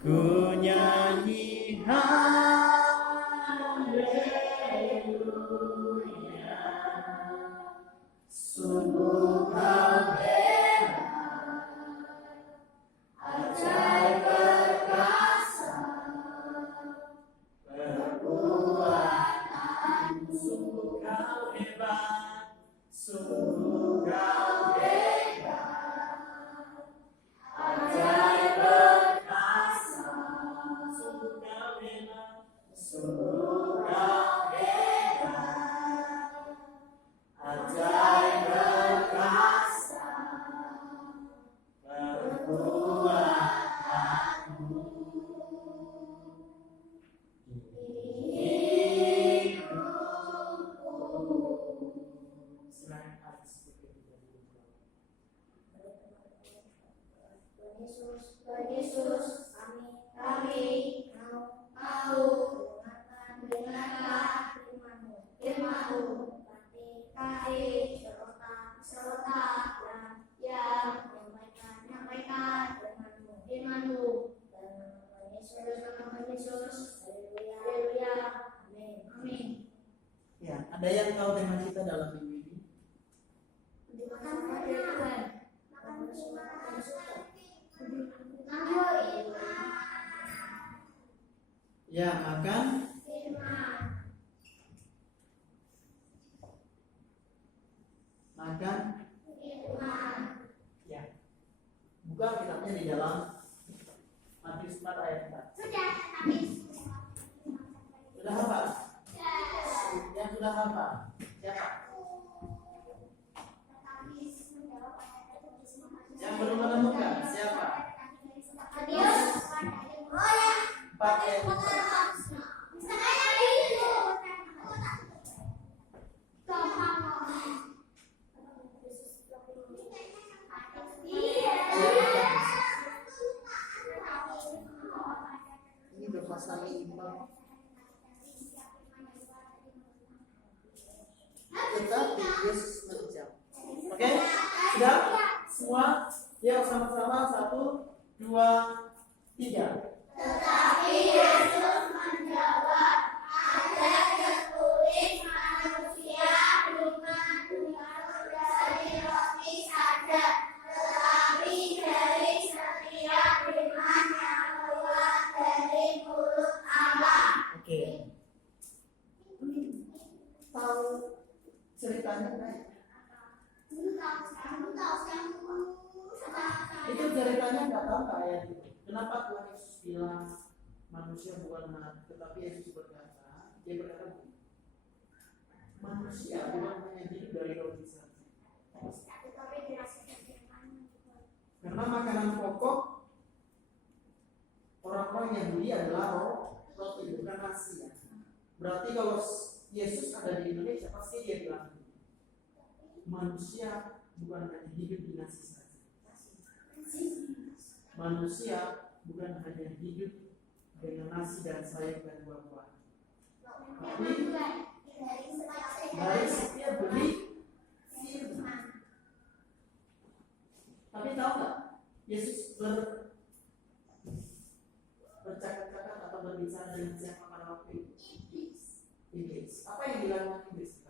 Ku nyanyi haleluya, sungguh kau hebat, ajaib perkasa, perbuatanmu. Sungguh kau hebat, sungguh kau hebat, ajaib perkasa, sungguh kau hebat, sungguh kau hebat, ajaib perkasa, perbuatanmu. Yesus, kami mau mendengarkan firman-Mu, kasih serta yang menyampaikan firman-Mu. Dalam nama Yesus, haleluya, amin. Ya, ada yang tahu tema kita dalam minggu ini? Ya, makan ya. Buka kitabnya di dalam Matius 4 ayat 4. Sudah hafal? Yang sudah hafal siapa? Yang belum menemukan siapa? 4 ayat 4. Ini berpasal 5. Tetapi Yesus menjawab. Oke? Sudah? Semua? Ya, sama-sama. 1, 2, 3. Tetapi Yesus menjawab, ada tertulis manusia bukan dari roti saja, tetapi dari setiap firman yang keluar dari mulut Allah. Oke. Tahu ceritanya enggak? Itu ceritanya enggak tahu enggak ayat itu? Kenapa Tuhan Yesus bilang manusia bukan mati, tetapi Yesus berkata, dia berkata manusia bukan hanya hidup dari roti saja. Karena makanan pokok orang-orang Yahudi adalah roti, bukan nasi ya. Berarti kalau Yesus ada di Indonesia pasti dia bilang manusia bukan hanya hidup di nasi saja. Manusia bukan hanya hidup dengan nasi dan sayur dan buah-buahan, tapi dari setiap benih firman. Tapi tahu nggak, Yesus bercakap-cakap atau berbicara dengan siapa pada waktu itu? Iblis. Apa yang dilakukan iblis?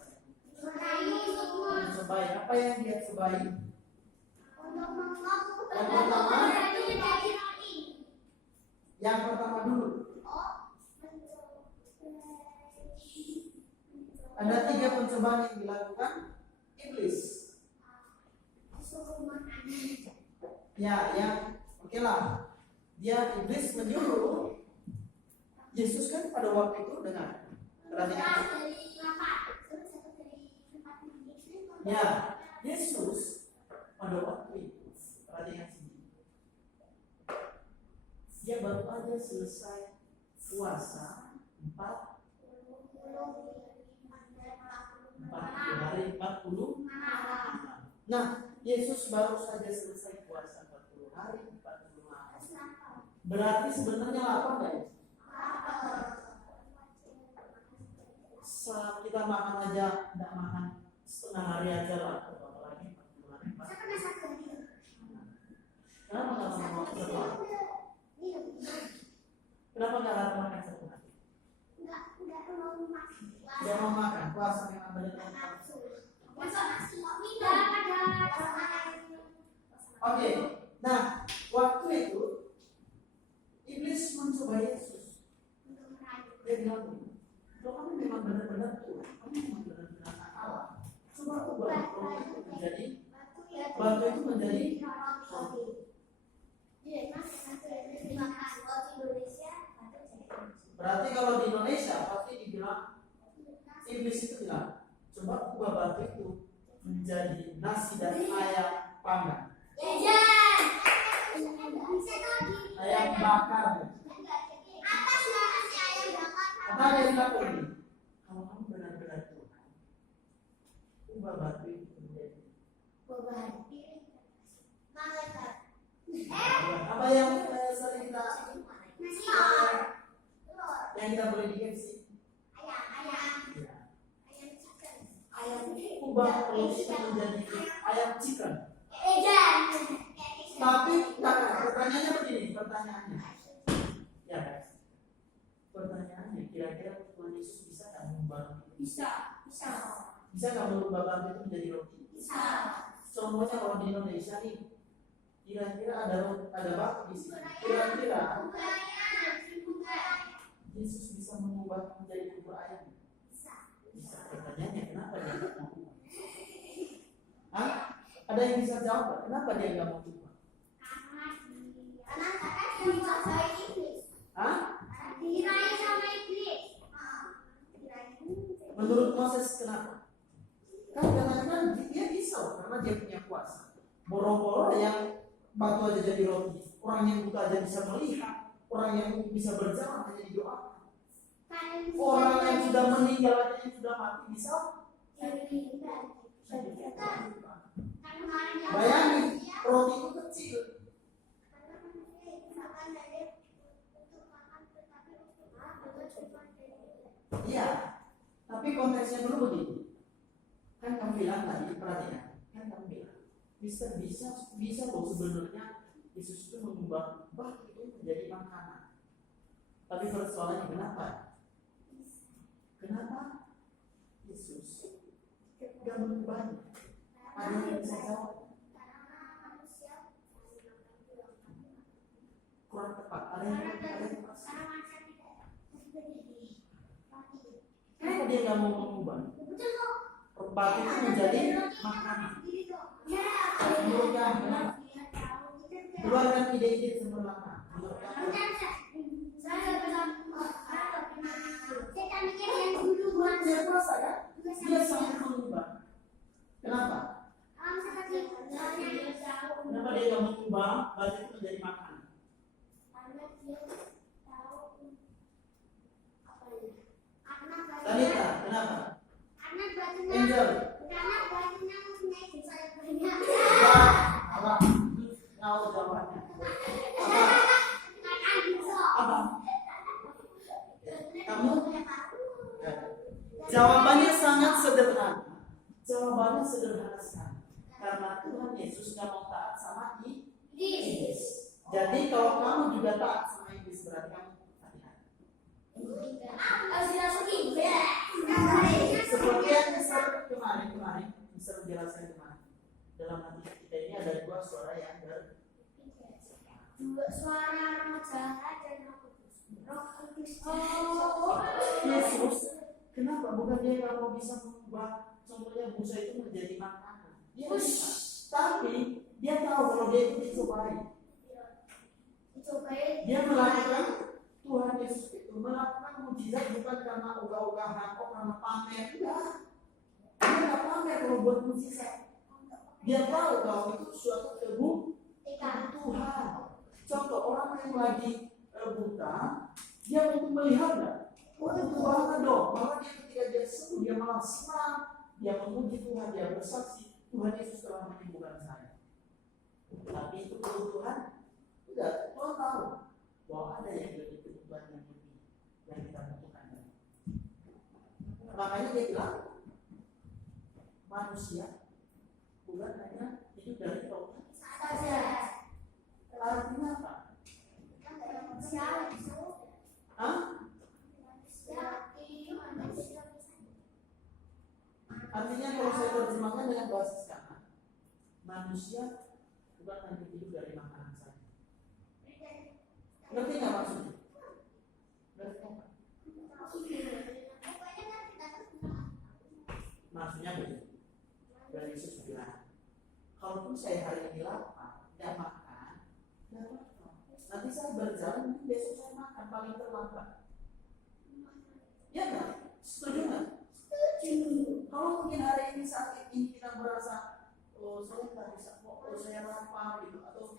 Sebaik. Apa yang dia sebaik? Yang pertama dulu. Ada 3 pencobaan yang dilakukan iblis. Ya, oke lah. Iblis menyuruh Yesus kan pada waktu itu dengar. Perhatikan. Ya, Yesus pada waktu itu, perhatikan sini. Dia baru aja selesai puasa 40 hari 40. Nah, Yesus baru saja selesai puasa 40 hari 40 malam. Berarti sebenarnya lapar nggak ya? Saat kita makan aja tidak makan setengah hari aja lapar, apalagi 40 hari. Kenapa nggak mau lapar? Dia mau makan, puasa memang benar. Oke, nah waktu itu iblis mencoba Yesus. Dia bilang, kalau kamu memang benar-benar Tuhan, kamu memang benar-benar Allah. Coba ubah roti itu menjadi batu itu menjadi roti. Berarti kalau di Indonesia pasti dibilang iblis itu bilang, coba ubah batu itu menjadi nasi dan ayam panggang, ayam bakar. Karena dia bilang begini, kalau kamu benar-benar Tuhan, ubah batu itu menjadi apa yang sering kita yang kita boleh di KFC? Ayam ubah roti menjadi ayam chicken. Tapi pertanyaannya begini, pertanyaannya kira-kira Tuhan Yesus bisa nggak mengubah? Bisa nggak merubah batu itu menjadi roti? Bisa. Contohnya kalau di Indonesia nih, kira-kira ada batu di sini. Kira-kira Yesus bisa mengubah menjadi bubur ayam? Bisa. Pertanyaannya kenapa dia nggak mau ubah? Ada yang bisa jawab? Kenapa dia nggak mau ubah? Menurut Moses kenapa? Karena dia bisa, karena dia punya kuasa. Boro-boro yang batu aja jadi roti, orang yang buta aja bisa melihat, orang yang bisa berjalan hanya didoakan. Orang yang sudah meninggal aja yang sudah mati bisa. Bayangin, roti itu kecil. Iya, tapi konteksnya dulu begini. Kan kamu bilang tadi, perhatikan. Kan kamu bilang, bisa loh sebenarnya Yesus itu mengubah batu itu menjadi makanan. Tapi persoalannya kenapa? Kenapa Yesus tidak mengubahnya? Ada yang bisa jawab? Kurang tepat. Ada yang tepat? Kenapa dia nggak mau mengubah? Batu itu menjadi makanan. Menurut kamu, keluarkan ide-ide sederhana. Dia puasa kan? Dia sangat mengubah. Kenapa? Kenapa dia nggak mengubah batu itu menjadi makanan? Talita, kenapa? Angel. Apa? Tahu jawabannya. Apa? Kamu? Jawabannya sangat sederhana. Jawabannya sederhana sekali. Karena Tuhan Yesus nggak mau taat sama iblis. Jadi kalau kamu juga taat sama iblis berarti kamu hati-hati. Seperti yang Mister kemarin Mister jelaskan kemarin. Dalam hati kita ini ada dua suara yang suara roh jahat dan roh kudus. Yesus, kenapa bukan dia kalau bisa mengubah contohnya busa itu menjadi makanan? Dia bisa, tapi dia tahu kalau dia itu dicobai. Dia melakukan Tuhan Yesus itu melakukan mujizat bukan karena ogah-ogahan, karena pamer. Enggak. Dia nggak pamer kalau buat mujizat. Dia tahu kalau itu suatu kebutuhan Tuhan. Contoh orang yang lagi buta, dia untuk melihat nggak? Itu banget dong. Malah dia ketika dia sembuh, dia malah senang. Dia memuji Tuhan, dia bersaksi Tuhan Yesus telah menyembuhkan saya. Tapi itu kebutuhan. Tidak, Tuhan tahu bahwa ada yang lebih kebutuhan yang lebih yang kita butuhkan. Makanya dia bilang manusia bukan hanya hidup dari roh saja. Artinya apa? dengan bahasa sekarang, manusia bukan hanya hidup dari makanan saja. Ngerti nggak maksudnya? Ngerti nggak? Maksudnya begini. Dan Yesus bilang, kalaupun saya hari ini lapar, tidak makan, tidak apa-apa. Nanti saya berjalan, mungkin besok saya makan paling terlambat. Ya nggak? Setuju nggak? Setuju. Kalau mungkin hari ini saat ini kita merasa, oh saya nggak bisa, oh saya lapar gitu, atau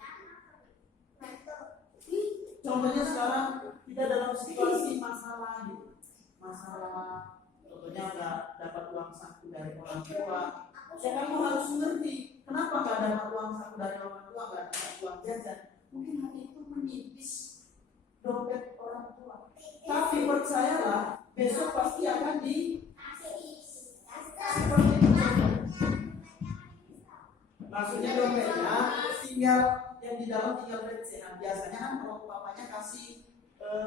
contohnya sekarang kita dalam situasi masalah gitu, masalah, contohnya nggak dapat uang saku dari orang tua, ya kamu harus mengerti kenapa nggak dapat uang saku dari orang tua, nggak dapat uang jajan. Mungkin hal itu menipis dompet orang tua, tapi percayalah besok pasti akan di seperti itu. Maksudnya dompetnya tinggal yang di dalam tinggal recehan. Biasanya kan kalau papanya kasih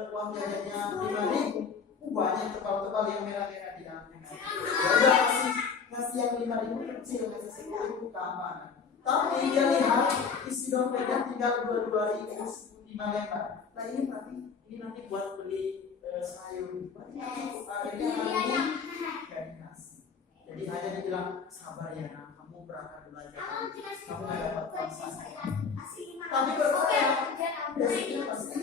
uang jajannya 5.000, banyak tebal-tebal yang merah-merah di dalamnya. Udah kasih yang 5.000 kecil, kasih 10.000 keamanan. Tapi dia lihat isi dompetnya tinggal 22.000, 5 lembar. Nah ini nanti buat beli sayur. Akhirnya hari ini gak dikasih. Jadi hanya dibilang sabar ya nak, kamu berangkat belajar, kamu gak dapat uang saku. Tapi percaya besoknya pasti.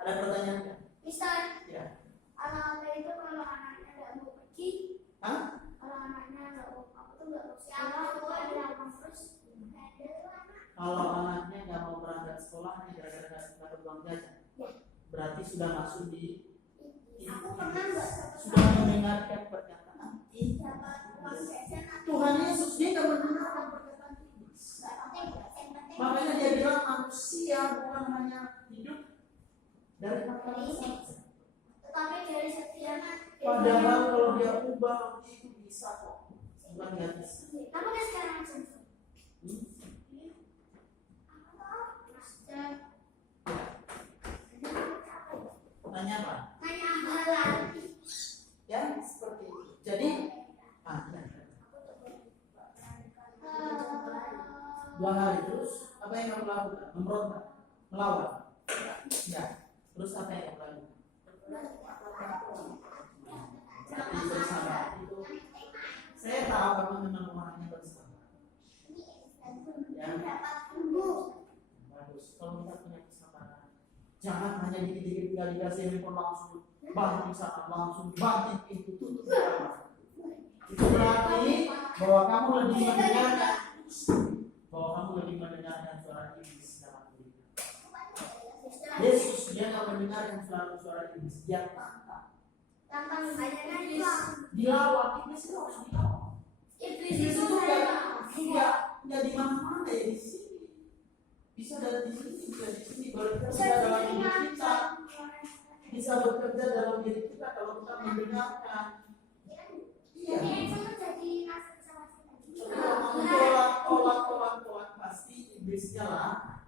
Ada pertanyaan nggak? Mister, Ya. anak-anak itu kalau anaknya nggak mau pergi, Hah? kalau anaknya nggak mau, aku tuh nggak mau sekolah, aku ada lapang terus. Kalau anaknya nggak mau berangkat sekolah hanya gara-gara nggak dapat uang jajan, berarti sudah masuk di. Aku pernah nggak Sudah mendengarkan perkataan dapat uang jajan. Tuhan Yesus, dia nggak mendengarkan perkataan iblis. Nggak penting, yang penting. Makanya dia bilang manusia bukan hanya hidup dari makanan saja. Tetapi dari setiap. Padahal kalau dia ubah itu bisa kok. Bukan nggak bisa. Kamu kan sekarang aja. Tanya apa? Nanya halan. Ya seperti itu. Jadi, ya. 2 hari terus apa yang kamu lakukan? Memberontak, melawan. Ya. Terus apa yang kamu lakukan? Jadi bersabar itu. Saya tahu kamu memang orangnya bersabar. Ya. Bagus. Kalau kita punya kesabaran, jangan hanya dikit-dikit nggak dikasih handphone langsung banting saat langsung banting pintu tutup kamar. Itu berarti bahwa kamu lebih mendengarkan suara iblis dalam diri. Yesus dia nggak mendengarkan suara iblis, dia tantang. Tantang banyaknya juga. Dilawan, iblis itu harus dilawan. Iblis Iblis itu itu saya. nggak di mana-mana ya, di sini. Bisa dari di sini, bisa di sini, bekerja dalam diri kita, bisa bekerja dalam diri kita kalau kita mendengarkan. Iya. Tolak pasti iblisnya lah.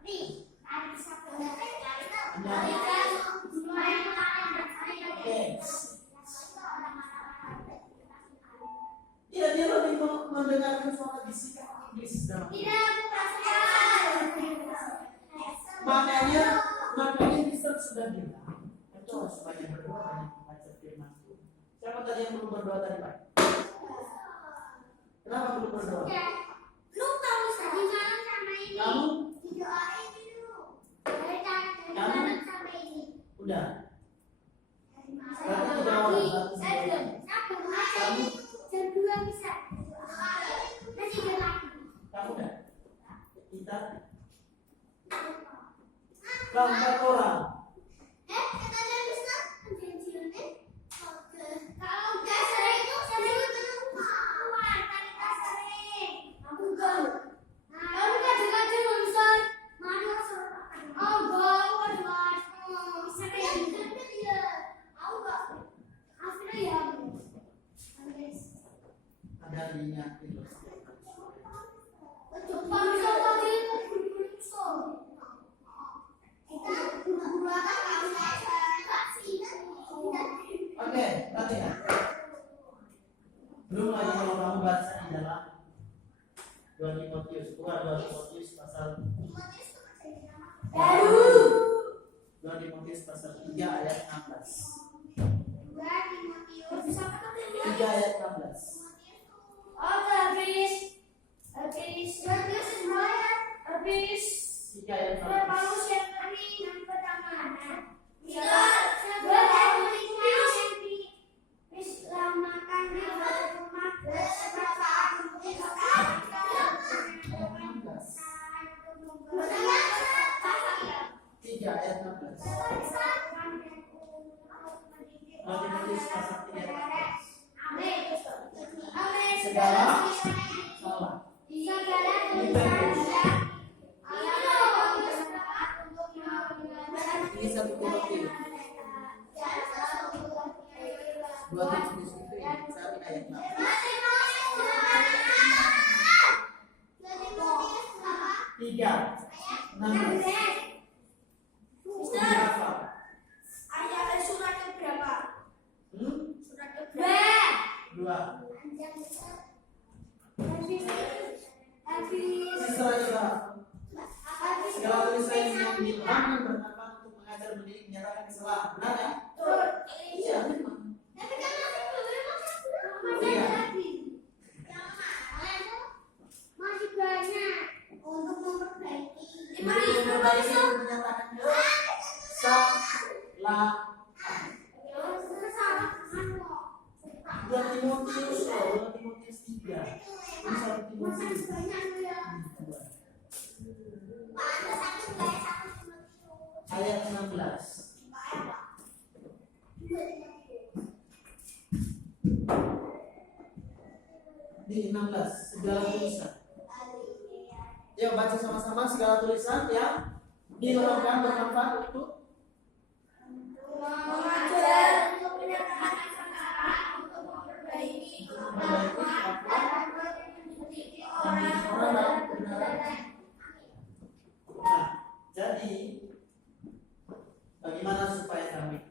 Iya, dia lebih mendengarkan suara bisikan iblis dalam diri. Makanya Kristen sudah bilang, itu harus banyak berdoa, banyak membaca firman Tuhan. Siapa tadi yang belum berdoa tadi Pak? Kenapa belum berdoa? Lu tahu tadi malam sama ini. Kamu? Didoain dulu. Dari malam sampai ini. Udah. Saya belum lagi. Saya belum. Kamu? Jam 2 bisa. Masih jam lagi. Kamu udah? Kita? Keempat orang. Katanya bisa perjanjiannya. Kalau udah sering itu saya keluar dari sering. Aku enggak. Kamu enggak dengar Besar. Mana oh enggak. Sering. Iya. Aku enggak. Akhirnya ya. Ada diingatin loh. Coba bisa tadi. Kita 2 Timotius pasal 3 ayat 16. 3 ayat 16. Habis 3 ayat 16. Paulus yang pertama. Diselamatkan di rumah Tiga ayat 16. Timotius pasal 3 ayat 16. Segala salah. Ini 1 Timotius. 2 Timotius itu ya, saya ayat 16. Tiga, 16. Berapa? Surat ke berapa? Surat ke 2. Segala tulisan yang dipahamkan bermanfaat untuk mengajar, mendidik, menyatakan kesalahan. Benar ya? Iya, memang. Masih banyak untuk memperbaiki. Memperbaiki dan menyatakan kesalahan. 2 Timotius 3. Ini 1 Timotius. Ayat 16. Di 16 segala tulisan. Yuk baca sama-sama segala tulisan yang dilengkapi bermanfaat untuk Mengajar untuk menyatakan kesalahan, untuk memperbaiki kemampuan dan mendidik orang dalam kebenaran. Nah, jadi bagaimana supaya kami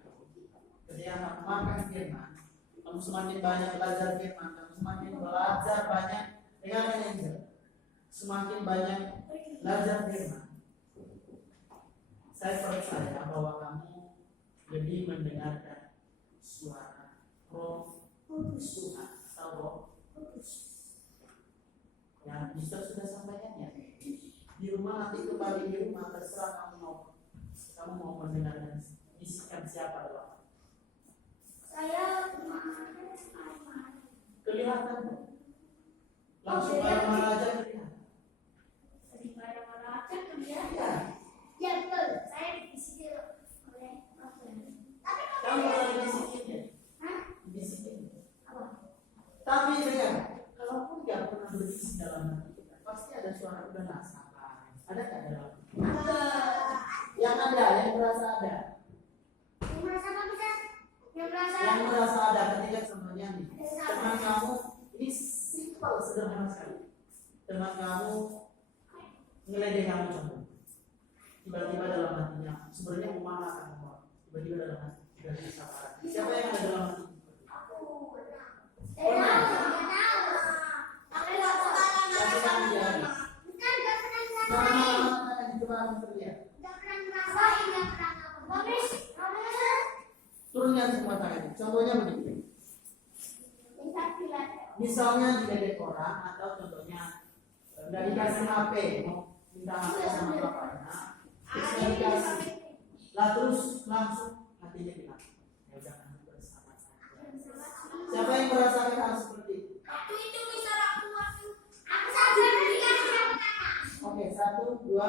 ketika makan firman, kamu semakin banyak belajar firman, kamu semakin belajar banyak dengan Injil, semakin banyak belajar firman. Saya percaya bahwa kamu lebih mendengarkan suara Roh Tuhan atau Roh Kudus. Yang bisa sudah sampaikan ya. Di rumah nanti kembali di rumah terserah kamu mau mendengarkan bisikan siapa dalam. Saya Kelihatan langsung marah-marah aja kelihatan. ya betul, saya dibisikin oleh Kamu pernah dibisikin ya? Dibisikin. Tapi dengar, kalaupun nggak pernah berbisik dalam hati kita, pasti ada suara udah nggak sabar. Ada nggak dalam? Yang ada, yang merasa ada. Yang merasa ada ketika contohnya nih, teman kamu ini simpel sederhana sekali. Teman kamu ngeledek kamu contoh. Tiba-tiba dalam hatinya, sebenarnya mau marah kan mau. Tiba-tiba dalam hati tidak bisa marah. Siapa yang ada dalam hati? Turunnya semua tangan. Contohnya begini. Misalnya diledek orang atau contohnya nggak dikasih HP, mau minta HP sama bapaknya, terus nggak dikasih, lah terus langsung hatinya bilang, ya udah nanti bersama saja. Siapa yang merasakan hal seperti itu? Oke, 1, 2, 3,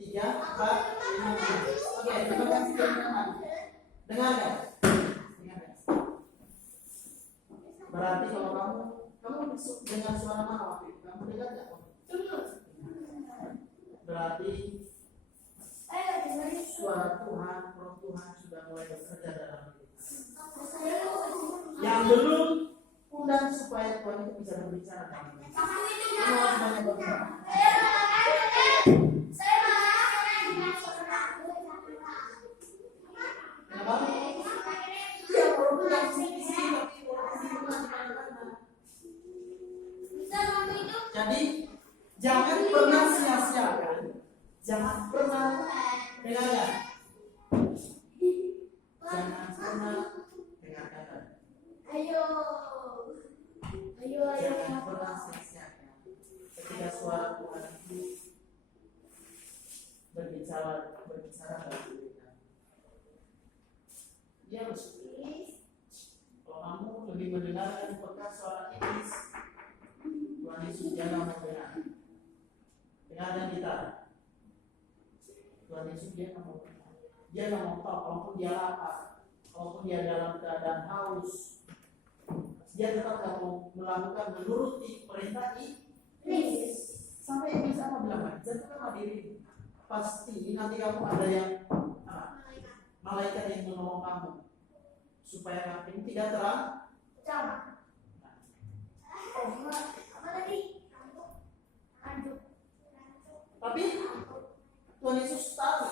4, 5, 6. Oke, terima kasih teman-teman. Dengar guys. Dengar guys. Berarti kalau kamu dengar suara mana waktu itu? Kamu dengar nggak? Berarti suara Tuhan, Roh Tuhan sudah mulai bekerja dalam diri kita. Yang belum undang supaya Tuhan itu bisa berbicara dengan kita. Semua semuanya berbicara. Kenapa? Iya, walaupun yang sisi tapi jadi jangan pernah sia-siakan, jangan pernah berbicara dalam dirinya. Dia harus, kalau kamu lebih mendengarkan bekas suara iblis, Tuhan Yesus jangan mau dengar. Dengarkan kita. Tuhan Yesus dia nggak mau dengar. Dia nggak mau tahu, walaupun dia lapar, walaupun dia dalam keadaan haus, dia tetap nggak mau melakukan menuruti perintah iblis. Sampai iblis apa bilang? Jatuhkan diri. Pasti nanti kamu ada yang malaikat yang menolong kamu supaya ini tidak terang. Tapi Tuhan Yesus tahu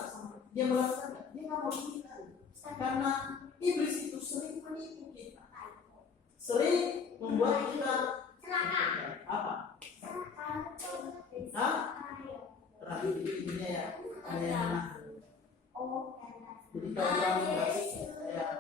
dia melakukan, dia nggak mau kita karena iblis itu sering menipu kita, sering membuat kita apa? Terakhir ini ya, ada yang menang. Jadi kalau kamu saya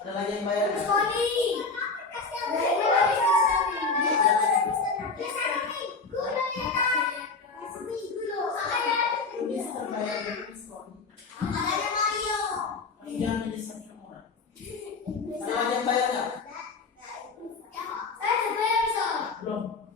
ada lagi yang bayar? Belum.